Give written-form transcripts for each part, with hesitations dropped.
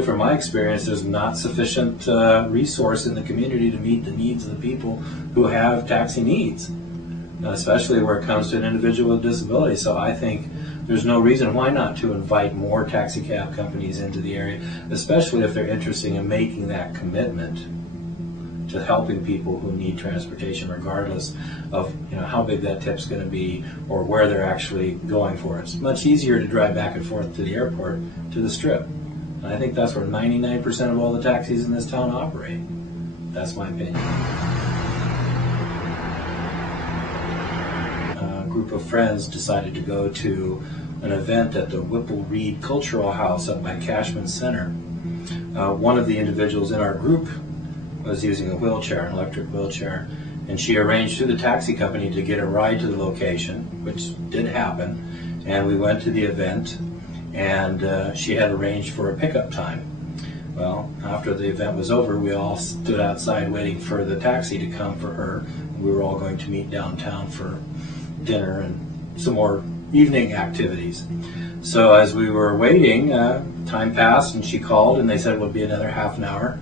really from my experience, there's not sufficient resource in the community to meet the needs of the people who have taxi needs, especially where it comes to an individual with disability. So I think there's no reason why not to invite more taxi cab companies into the area, especially if they're interested in making that commitment to helping people who need transportation, regardless of how big that tip's going to be or where they're actually going for it. It's much easier to drive back and forth to the airport to the Strip. And I think that's where 99% of all the taxis in this town operate. That's my opinion. A group of friends decided to go to an event at the Whipple Reed Cultural House up by Cashman Center. One of the individuals in our group was using a wheelchair, an electric wheelchair, and she arranged through the taxi company to get a ride to the location, which did happen, and we went to the event, and she had arranged for a pickup time. Well, after the event was over, we all stood outside waiting for the taxi to come for her. We were all going to meet downtown for dinner and some more evening activities. So as we were waiting, time passed and she called and they said it would be another half an hour.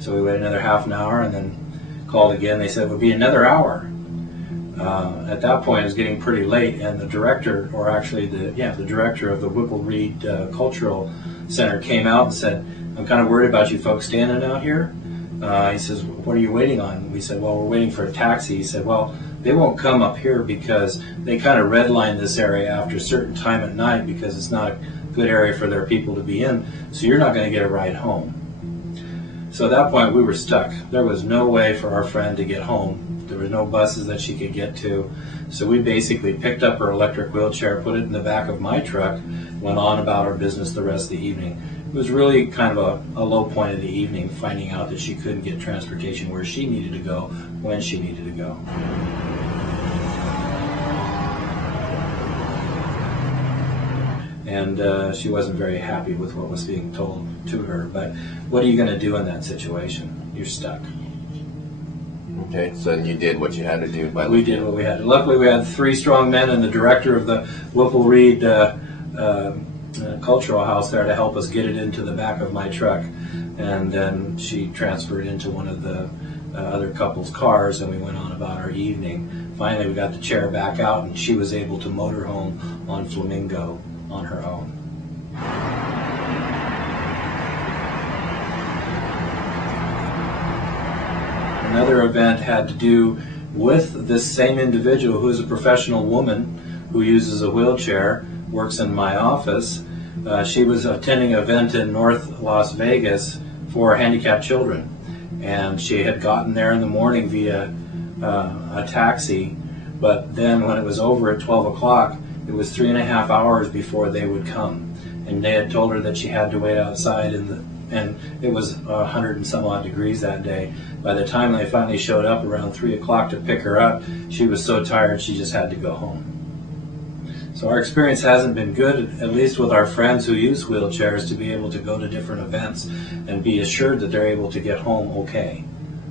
So we waited another half an hour and then called again. They said it would be another hour. At that point, it was getting pretty late, and the director, or actually the director of the Whipple Reed Cultural Center came out and said, "I'm kind of worried about you folks standing out here." He says, "What are you waiting on?" We said, "Well, we're waiting for a taxi." He said, "Well, they won't come up here because they kind of redline this area after a certain time at night because it's not a good area for their people to be in, so you're not going to get a ride home." So at that point, we were stuck. There was no way for our friend to get home. There were no buses that she could get to. So we basically picked up her electric wheelchair, put it in the back of my truck, went on about our business the rest of the evening. It was really kind of a low point of the evening, finding out that she couldn't get transportation where she needed to go, when she needed to go. And she wasn't very happy with what was being told to her. But what are you going to do in that situation? You're stuck. Okay, so you did what you had to do. We did what we had to. Luckily, we had 3 strong men and the director of the Whipple Reed Cultural House there to help us get it into the back of my truck. And then she transferred into one of the other couple's cars, and we went on about our evening. Finally, we got the chair back out, and she was able to motor home on Flamingo on her own. Another event had to do with this same individual who is a professional woman who uses a wheelchair, works in my office. She was attending an event in North Las Vegas for handicapped children, and she had gotten there in the morning via a taxi, but then when it was over at 12 o'clock, it was 3.5 hours before they would come, and they had told her that she had to wait outside and it was 100 and some odd degrees that day. By the time they finally showed up around 3 o'clock to pick her up, she was so tired she just had to go home. So our experience hasn't been good, at least with our friends who use wheelchairs, to be able to go to different events and be assured that they're able to get home okay.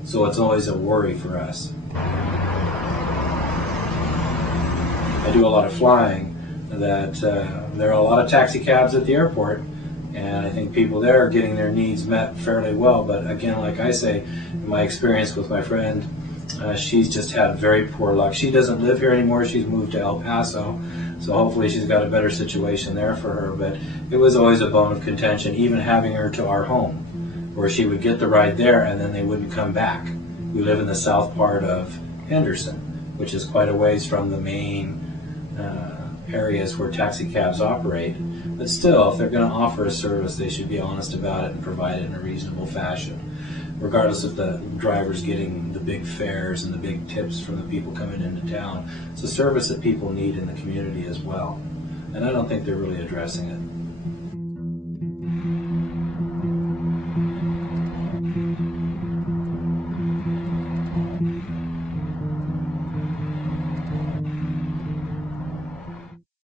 So it's always a worry for us. I do a lot of flying. There are a lot of taxi cabs at the airport, and I think people there are getting their needs met fairly well. But again, like I say, in my experience with my friend, she's just had very poor luck. She doesn't live here anymore. She's moved to El Paso, so hopefully she's got a better situation there for her. But it was always a bone of contention, even having her to our home, where she would get the ride there and then they wouldn't come back. We live in the south part of Henderson, which is quite a ways from the main areas where taxi cabs operate. But still, if they're going to offer a service, they should be honest about it and provide it in a reasonable fashion, regardless of the drivers getting the big fares and the big tips from the people coming into town. It's a service that people need in the community as well, and I don't think they're really addressing it.